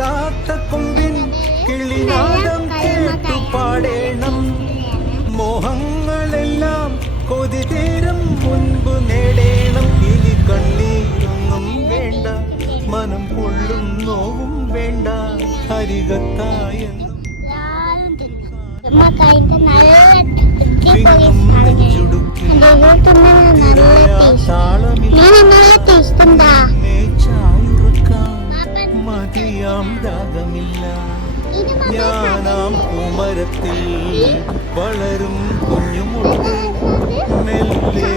താത്ത കൊമ്പിൻ കിളിനാദം കേട്ടു പാടേണം. മോഹങ്ങളെല്ലാം കൊതി തീരും മുൻപ് നേടേണം. ഇനി കണ്ണീരൊന്നും വേണ്ട, മനം പൊള്ളും നോവും വേണ്ട. അരികത്തായെന്നും നെഞ്ചുടുക്കി മതിയാം രാഗമില്ല. ഞാനാം കുമരത്തിൽ വളരും കുഞ്ഞുമുട്ട് മെല്ലെ